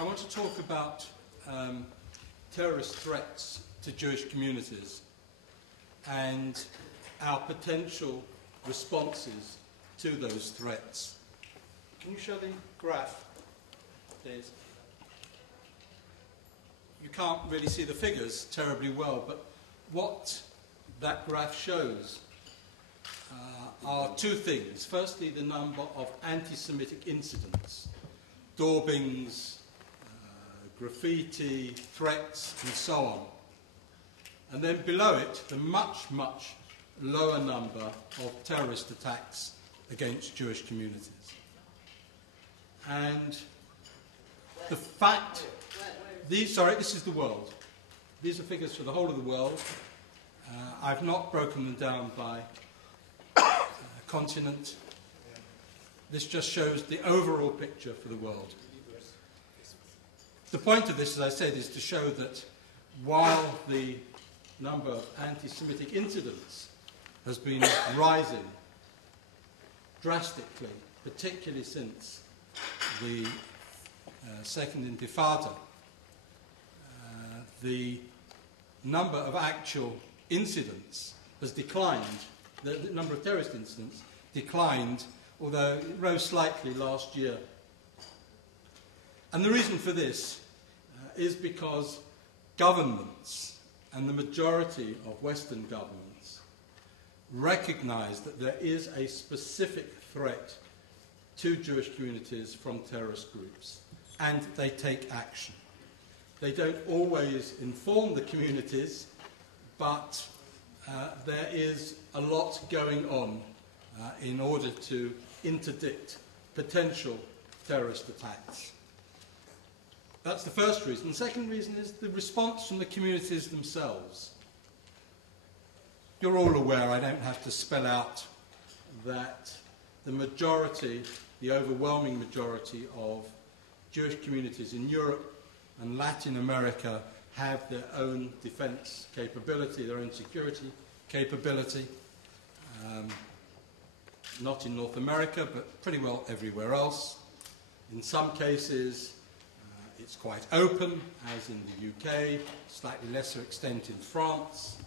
I want to talk about terrorist threats to Jewish communities and our potential responses to those threats. Can you show the graph, please? You can't really see the figures terribly well, but what that graph shows are two things. Firstly, the number of anti-Semitic incidents, daubings, graffiti, threats, and so on. And then below it, the much, much lower number of terrorist attacks against Jewish communities. And the fact, this is the world. These are figures for the whole of the world. I've not broken them down by continent. This just shows the overall picture for the world. The point of this, as I said, is to show that while the number of anti-Semitic incidents has been rising drastically, particularly since the Second Intifada, the number of actual incidents has declined. The number of terrorist incidents declined, although it rose slightly last year. And the reason for this is because governments, and the majority of Western governments, recognise that there is a specific threat to Jewish communities from terrorist groups, and they take action. They don't always inform the communities, but there is a lot going on in order to interdict potential terrorist attacks. That's the first reason. The second reason is the response from the communities themselves. You're all aware, I don't have to spell out, that the majority, the overwhelming majority of Jewish communities in Europe and Latin America have their own defense capability, their own security capability. Not in North America, but pretty well everywhere else. In some cases, it's quite open, as in the UK, slightly lesser extent in France.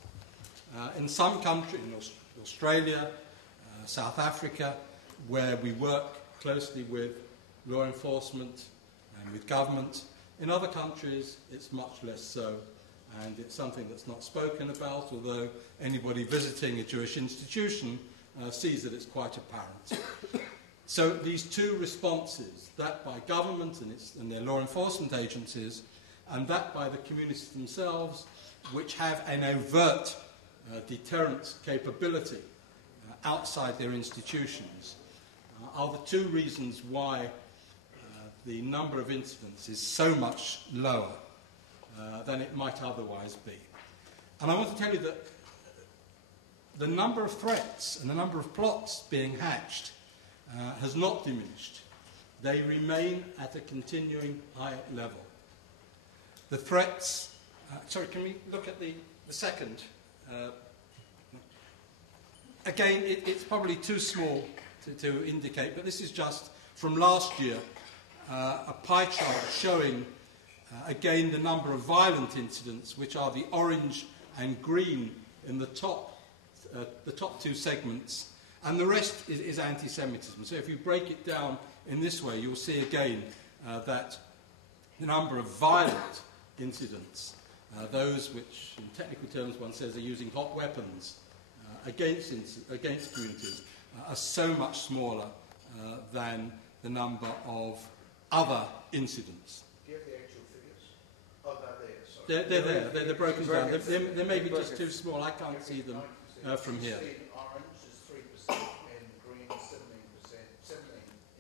In some countries, in Australia, South Africa, where we work closely with law enforcement and with government. In other countries, it's much less so, and it's something that's not spoken about, although anybody visiting a Jewish institution sees that it's quite apparent. So these two responses, that by government and their law enforcement agencies, and that by the communities themselves, which have an overt deterrent capability outside their institutions, are the two reasons why the number of incidents is so much lower than it might otherwise be. And I want to tell you that the number of threats and the number of plots being hatched has not diminished. They remain at a continuing high level. The threats... can we look at the second? Again, it's probably too small to indicate, but this is just from last year, a pie chart showing, again, the number of violent incidents, which are the orange and green in the top two segments, and the rest is anti-Semitism. So if you break it down in this way, you'll see again that the number of violent incidents, those which in technical terms one says are using hot weapons against communities, are so much smaller than the number of other incidents. Do you have the actual figures? Oh, they're there, sorry. They're there, they're broken down. They may be just too small, I can't see them from here. Orange is 3% and green is 17%.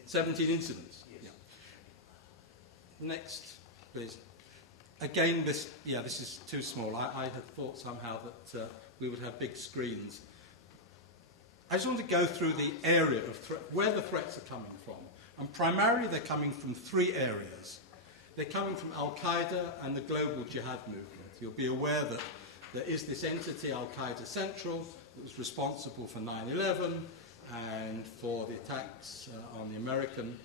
17 incidents? Yes. Yeah. Next, please. Again, this is too small. I had thought somehow that we would have big screens. I just want to go through the area of where the threats are coming from. And primarily they're coming from three areas. They're coming from Al-Qaeda and the global jihad movement. You'll be aware that there is this entity, Al-Qaeda Central, that was responsible for 9/11 and for the attacks on the American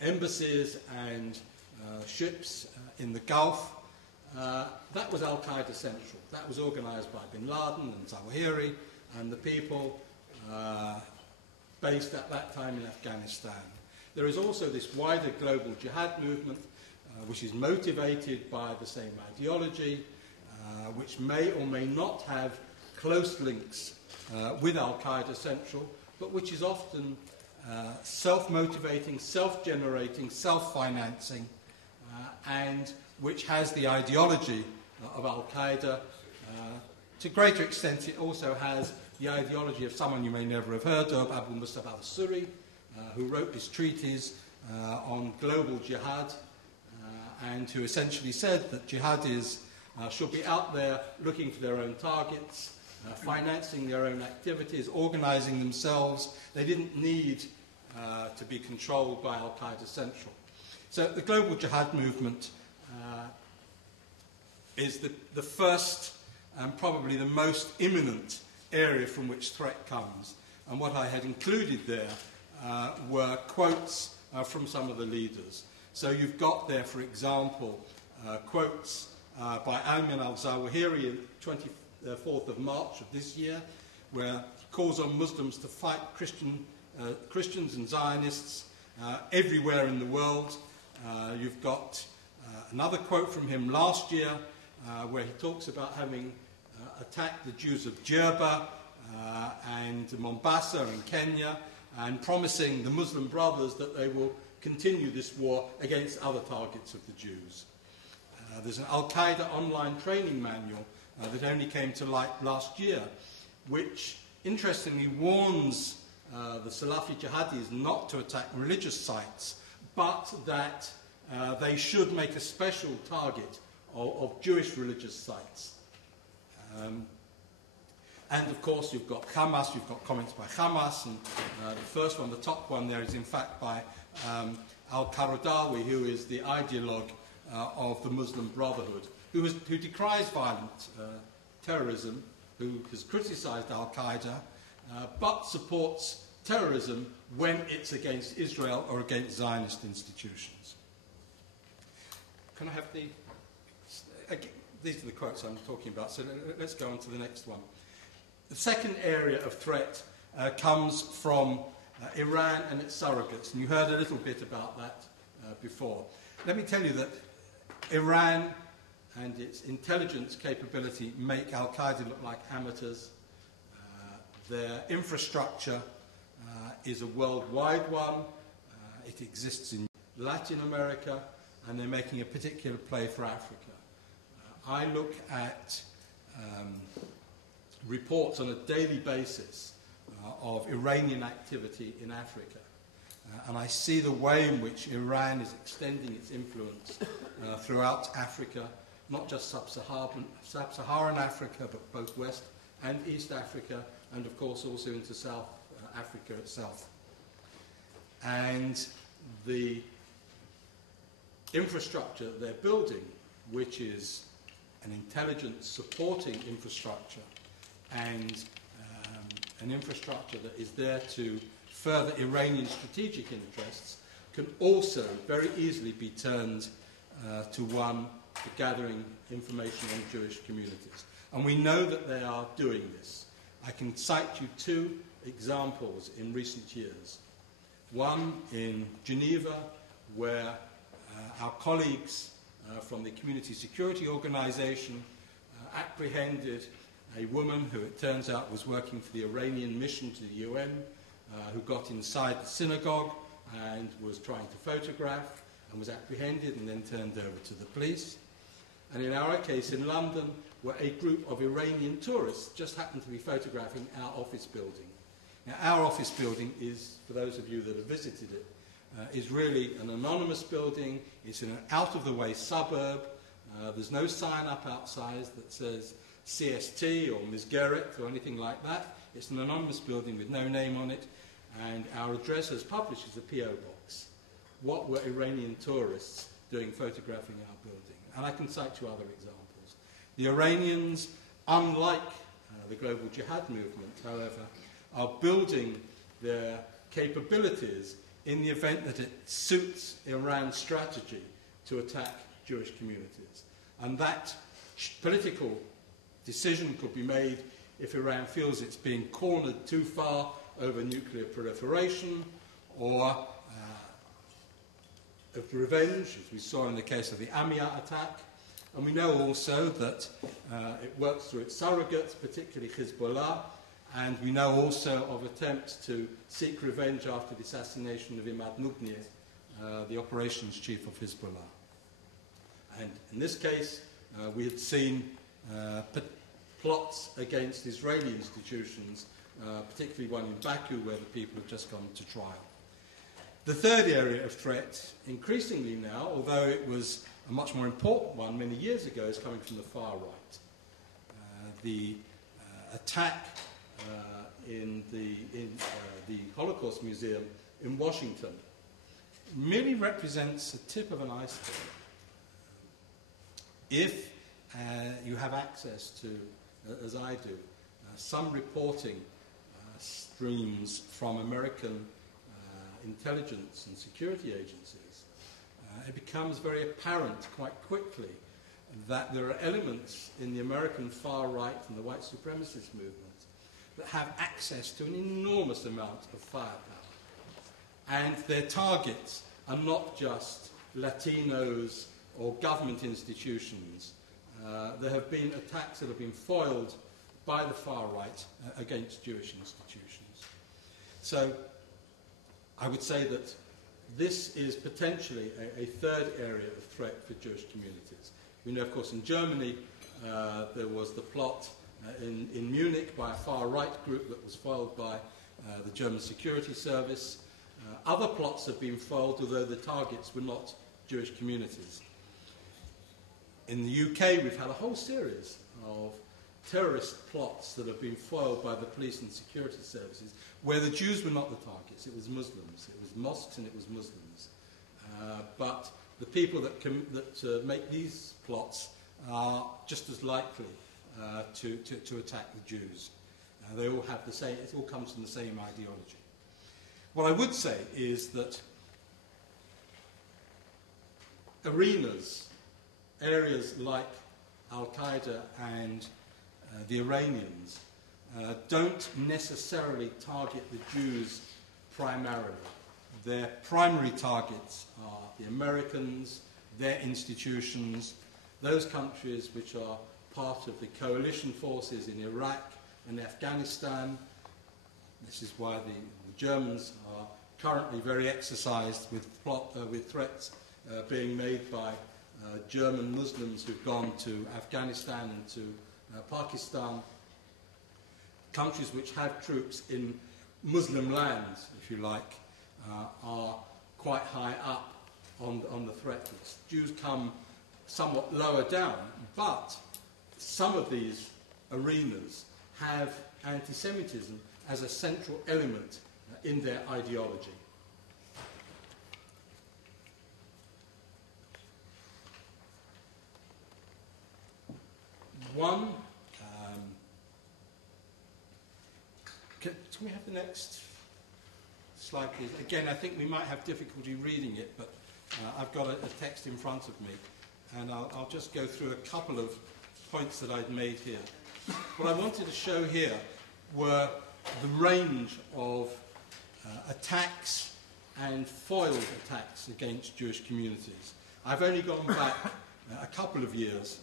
embassies and ships in the Gulf. That was Al-Qaeda Central. That was organised by bin Laden and Zawahiri and the people based at that time in Afghanistan. There is also this wider global jihad movement, which is motivated by the same ideology, which may or may not have close links with Al-Qaeda Central, but which is often self-motivating, self-generating, self-financing, and which has the ideology of Al-Qaeda. To a greater extent, it also has the ideology of someone you may never have heard of, Abu Musab al-Suri, who wrote this treatise on global jihad, and who essentially said that jihadis should be out there looking for their own targets, financing their own activities, organising themselves. They didn't need to be controlled by Al-Qaeda Central. So the global jihad movement is the first and probably the most imminent area from which threat comes. And what I had included there were quotes from some of the leaders. So you've got there, for example, quotes by Ayman al-Zawahiri on 24th of March of this year, where he calls on Muslims to fight Christians and Zionists everywhere in the world. You've got another quote from him last year, where he talks about having attacked the Jews of Jerba and Mombasa in Kenya, and promising the Muslim Brothers that they will continue this war against other targets of the Jews. There's an Al-Qaeda online training manual that only came to light last year, which interestingly warns the Salafi jihadis not to attack religious sites, but that they should make a special target of Jewish religious sites. And of course you've got Hamas, you've got comments by Hamas, and the first one, the top one there, is in fact by Al-Qaradawi, who is the ideologue of the Muslim Brotherhood, who decries violent terrorism, who has criticised Al-Qaeda, but supports terrorism when it's against Israel or against Zionist institutions. Can I have the... These are the quotes I'm talking about, so let's go on to the next one. The second area of threat comes from Iran and its surrogates, and you heard a little bit about that before. Let me tell you that Iran and its intelligence capability make Al-Qaeda look like amateurs. Their infrastructure is a worldwide one. It exists in Latin America, and they're making a particular play for Africa. I look at reports on a daily basis of Iranian activity in Africa, and I see the way in which Iran is extending its influence throughout Africa, not just sub-Saharan Africa, but both West and East Africa, and of course also into South Africa itself. And the infrastructure they're building, which is an intelligence supporting infrastructure and an infrastructure that is there to further Iranian strategic interests, can also very easily be turned to one for gathering information on Jewish communities. And we know that they are doing this. I can cite you two examples in recent years. One in Geneva, where our colleagues from the Community Security Organization apprehended a woman who, it turns out, was working for the Iranian mission to the UN, who got inside the synagogue and was trying to photograph, and was apprehended and then turned over to the police. And in our case in London, where a group of Iranian tourists just happened to be photographing our office building. Now, our office building is, for those of you that have visited it, is really an anonymous building. It's in an out-of-the-way suburb. There's no sign up outside that says CST or Ms. Garrett or anything like that. It's an anonymous building with no name on it, and our address as published is a PO box. What were Iranian tourists doing photographing our building? And I can cite you other examples. The Iranians, unlike the global jihad movement, however, are building their capabilities in the event that it suits Iran's strategy to attack Jewish communities. And that political decision could be made if Iran feels it's being cornered too far over nuclear proliferation, or of revenge, as we saw in the case of the Amiah attack. And we know also that it works through its surrogates, particularly Hezbollah, and we know also of attempts to seek revenge after the assassination of Imad Mughniyeh, the operations chief of Hezbollah. And in this case, we had seen plots against Israeli institutions, particularly one in Baku, where the people have just gone to trial. The third area of threat, increasingly now, although it was a much more important one many years ago, is coming from the far right. The attack in the Holocaust Museum in Washington merely represents a tip of an iceberg. If you have access to, as I do, some reporting streams from American intelligence and security agencies, it becomes very apparent quite quickly that there are elements in the American far right and the white supremacist movement that have access to an enormous amount of firepower. And their targets are not just Latinos or government institutions. There have been attacks that have been foiled by the far right against Jewish institutions. So I would say that this is potentially a third area of threat for Jewish communities. We know, of course, in Germany there was the plot in Munich by a far-right group that was foiled by the German security service. Other plots have been foiled, although the targets were not Jewish communities. In the UK, we've had a whole series of terrorist plots that have been foiled by the police and security services, where the Jews were not the targets, it was Muslims. It was mosques and it was Muslims. But the people that make these plots are just as likely to attack the Jews. They all have the same, it all comes from the same ideology. What I would say is that areas like Al-Qaeda and the Iranians don't necessarily target the Jews primarily. Their primary targets are the Americans, their institutions, those countries which are part of the coalition forces in Iraq and Afghanistan. This is why the Germans are currently very exercised with threats being made by German Muslims who've gone to Afghanistan and to Pakistan, countries which have troops in Muslim lands, if you like, are quite high up on the threat list. Jews come somewhat lower down, but some of these arenas have anti-Semitism as a central element in their ideology. One, can we have the next slide, please? Again, I think we might have difficulty reading it, but I've got a text in front of me, and I'll just go through a couple of points that I'd made here. What I wanted to show here were the range of attacks and foiled attacks against Jewish communities. I've only gone back a couple of years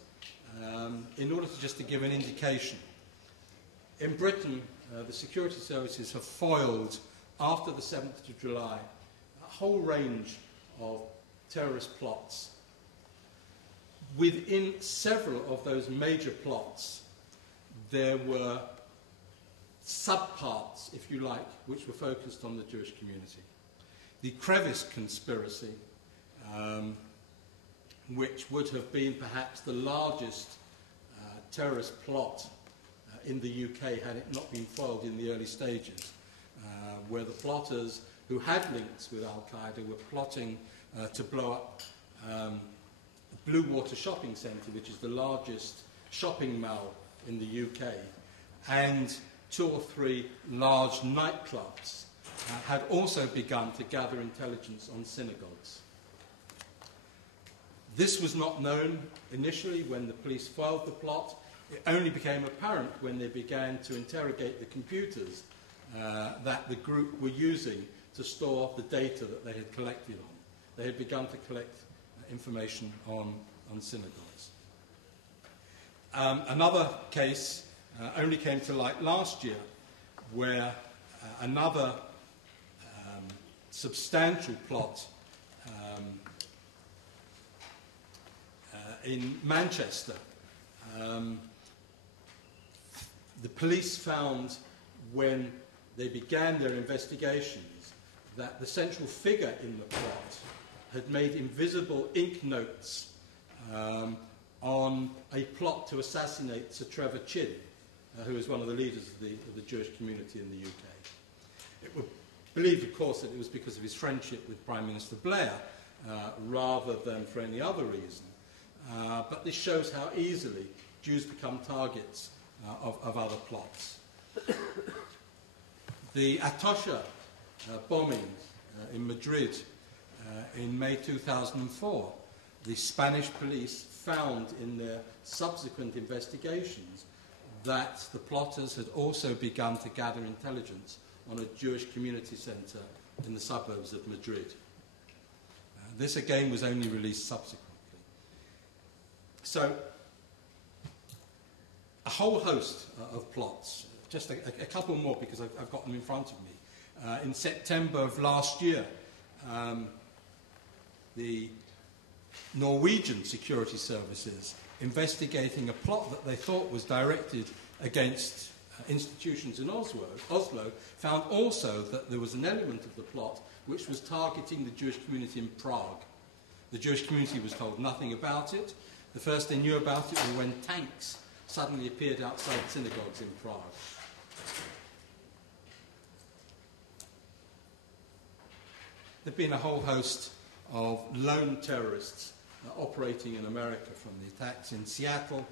in order to give an indication. In Britain, the security services have foiled, after the 7th of July, a whole range of terrorist plots. Within several of those major plots, there were subparts, if you like, which were focused on the Jewish community. The Crevice Conspiracy, which would have been perhaps the largest terrorist plot in the UK had it not been foiled in the early stages, where the plotters who had links with Al-Qaeda were plotting to blow up the Blue Water Shopping Centre, which is the largest shopping mall in the UK, and 2 or 3 large nightclubs had also begun to gather intelligence on synagogues. This was not known initially when the police foiled the plot. It only became apparent when they began to interrogate the computers that the group were using to store the data that they had collected on. They had begun to collect information on synagogues. Another case only came to light last year, where another substantial plot in Manchester. The police found, when they began their investigations, that the central figure in the plot had made invisible ink notes on a plot to assassinate Sir Trevor Chinn, who was one of the leaders of the Jewish community in the UK. It was believed, of course, that it was because of his friendship with Prime Minister Blair, rather than for any other reason. But this shows how easily Jews become targets of other plots. The Etosha bombing in Madrid in May 2004, the Spanish police found in their subsequent investigations that the plotters had also begun to gather intelligence on a Jewish community centre in the suburbs of Madrid. This again was only released subsequently. So, a whole host of plots, just a couple more because I've got them in front of me. In September of last year, the Norwegian security services, investigating a plot that they thought was directed against institutions in Oslo, found also that there was an element of the plot which was targeting the Jewish community in Prague. The Jewish community was told nothing about it. The first they knew about it was when tanks suddenly appeared outside synagogues in Prague. There have been a whole host of lone terrorists operating in America, from the attacks in Seattle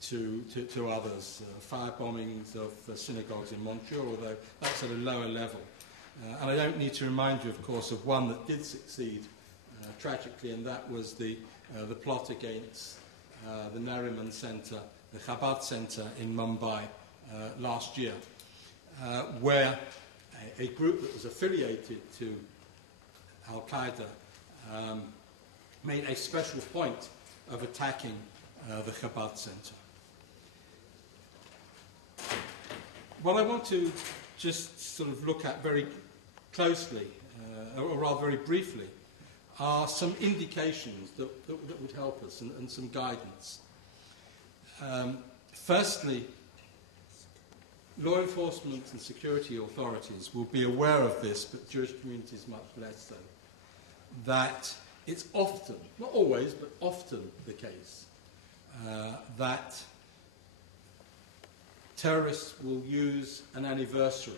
to others, fire bombings of synagogues in Montreal, although that's at a lower level. And I don't need to remind you, of course, of one that did succeed tragically, and that was the plot against the Nariman Center, the Chabad Center in Mumbai last year, where a group that was affiliated to Al-Qaeda made a special point of attacking the Chabad Center. What I want to just sort of look at very closely, or rather very briefly, are some indications that would help us and some guidance. Firstly, law enforcement and security authorities will be aware of this, but Jewish communities much less so, that it's often, not always, but often the case, that terrorists will use an anniversary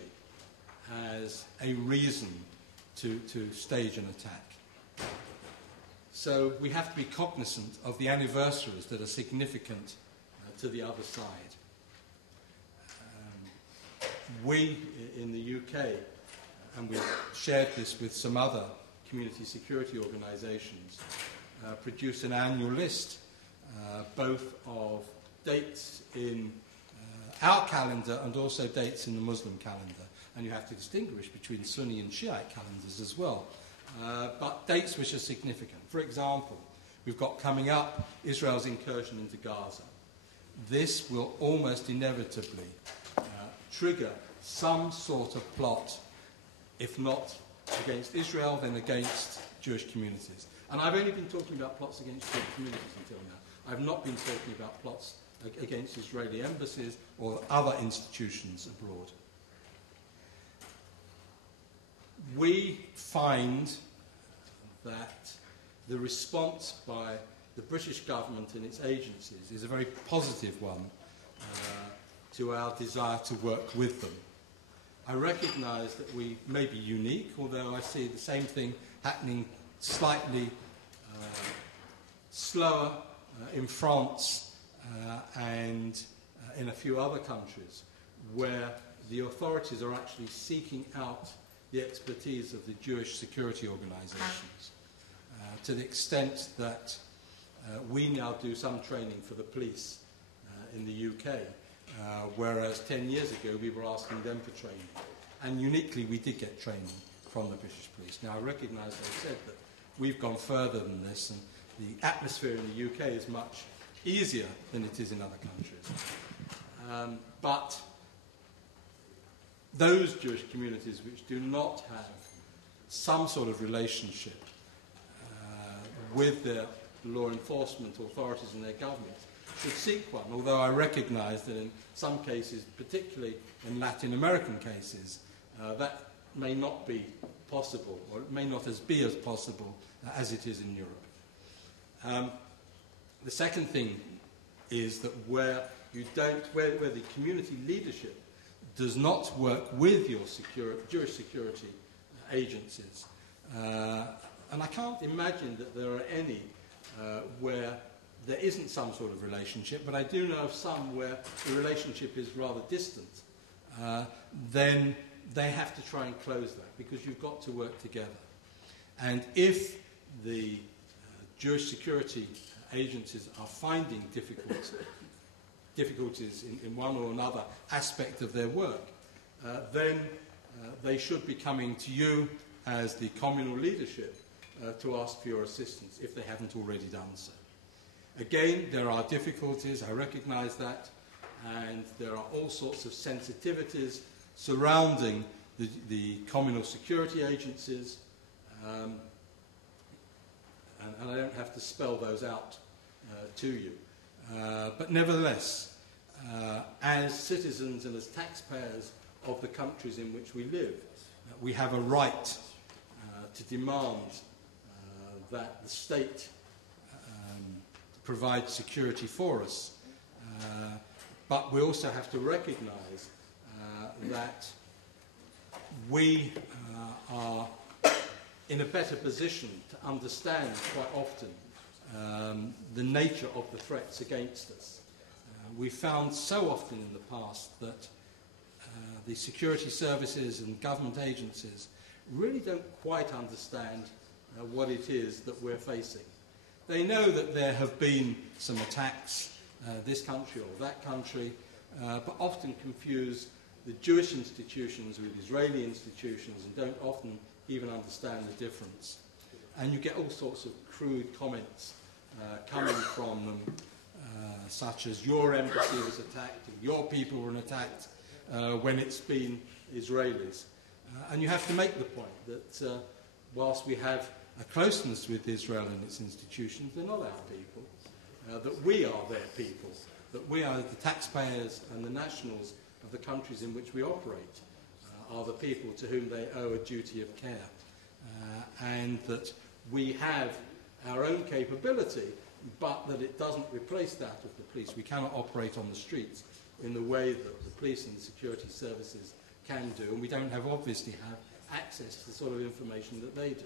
as a reason to stage an attack. So we have to be cognizant of the anniversaries that are significant to the other side. We in the UK, and we've shared this with some other community security organisations, produce an annual list, both of dates in our calendar and also dates in the Muslim calendar. And you have to distinguish between Sunni and Shiite calendars as well. But dates which are significant. For example, we've got coming up Israel's incursion into Gaza. This will almost inevitably trigger some sort of plot, if not against Israel, then against Jewish communities. And I've only been talking about plots against Jewish communities until now. I've not been talking about plots against Israeli embassies or other institutions abroad. We find that the response by the British government and its agencies is a very positive one to our desire to work with them. I recognise that we may be unique, although I see the same thing happening slightly slower in France and in a few other countries, where the authorities are actually seeking out the expertise of the Jewish security organizations, to the extent that we now do some training for the police in the UK, whereas 10 years ago we were asking them for training. And uniquely, we did get training from the British police. Now, I recognise, as I said, that we've gone further than this, and the atmosphere in the UK is much easier than it is in other countries. But those Jewish communities which do not have some sort of relationship with their law enforcement authorities and their government should seek one, although I recognise that in some cases, particularly in Latin American cases, that may not be possible, or it may not be as possible as it is in Europe. The second thing is that where the community leadership does not work with your Jewish security agencies, and I can't imagine that there are any where there isn't some sort of relationship, but I do know of some where the relationship is rather distant, then they have to try and close that, because you've got to work together. And if the Jewish security agencies are finding difficulties in one or another aspect of their work, then they should be coming to you as the communal leadership to ask for your assistance, if they haven't already done so. Again, there are difficulties, I recognise that, and there are all sorts of sensitivities surrounding the communal security agencies, and I don't have to spell those out to you. But nevertheless, as citizens and as taxpayers of the countries in which we live, we have a right to demand that the state provide security for us. But we also have to recognise that we are in a better position to understand quite often the nature of the threats against us. We found so often in the past that the security services and government agencies really don't quite understand what it is that we're facing. They know that there have been some attacks, this country or that country, but often confuse the Jewish institutions with Israeli institutions and don't often even understand the difference. And you get all sorts of crude comments coming from them, such as your embassy was attacked, and your people were attacked, when it's been Israelis. And you have to make the point that whilst we have a closeness with Israel and its institutions, they're not our people, that we are their people, that we are the taxpayers and the nationals of the countries in which we operate, are the people to whom they owe a duty of care, and that we have our own capability, but that it doesn't replace that of the police. We cannot operate on the streets in the way that the police and the security services can do, and we don't obviously have access to the sort of information that they do.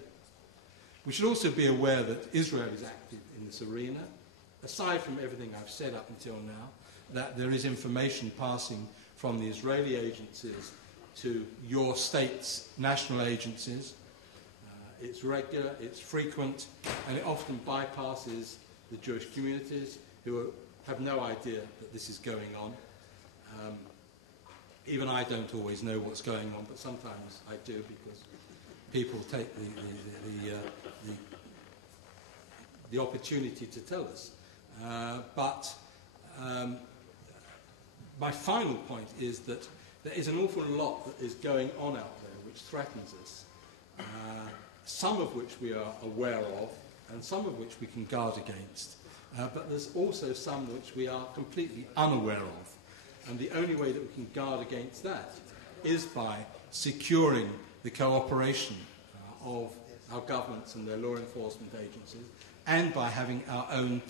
We should also be aware that Israel is active in this arena. Aside from everything I've said up until now, that there is information passing from the Israeli agencies to your state's national agencies. It's regular, it's frequent, and it often bypasses the Jewish communities who have no idea that this is going on. Even I don't always know what's going on, but sometimes I do, because people take the opportunity to tell us. But my final point is that there is an awful lot that is going on out there which threatens us, some of which we are aware of and some of which we can guard against. But there's also some which we are completely unaware of. And the only way that we can guard against that is by securing the cooperation of our governments and their law enforcement agencies, and by having our own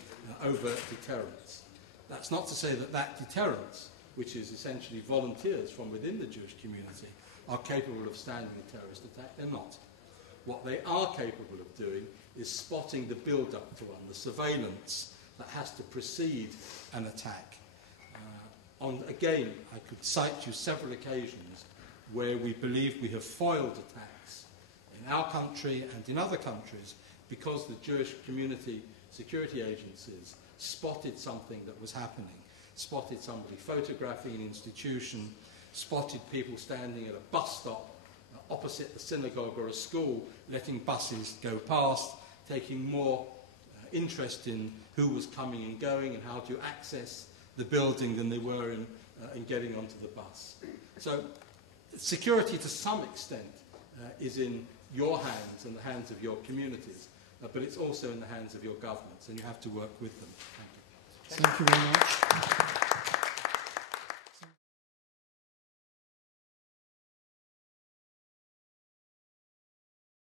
overt deterrence. That's not to say that that deterrence, which is essentially volunteers from within the Jewish community, are capable of standing a terrorist attack. They're not. What they are capable of doing is spotting the build-up to one, the surveillance that has to precede an attack. Again, I could cite you several occasions where we believe we have foiled attacks in our country and in other countries because the Jewish community security agencies spotted something that was happening, spotted somebody photographing an institution, spotted people standing at a bus stop opposite the synagogue or a school, letting buses go past, taking more interest in who was coming and going and how to access the building than they were in getting onto the bus. So security to some extent is in your hands and the hands of your communities, but it's also in the hands of your governments, and you have to work with them. Thank you. Thank you very much.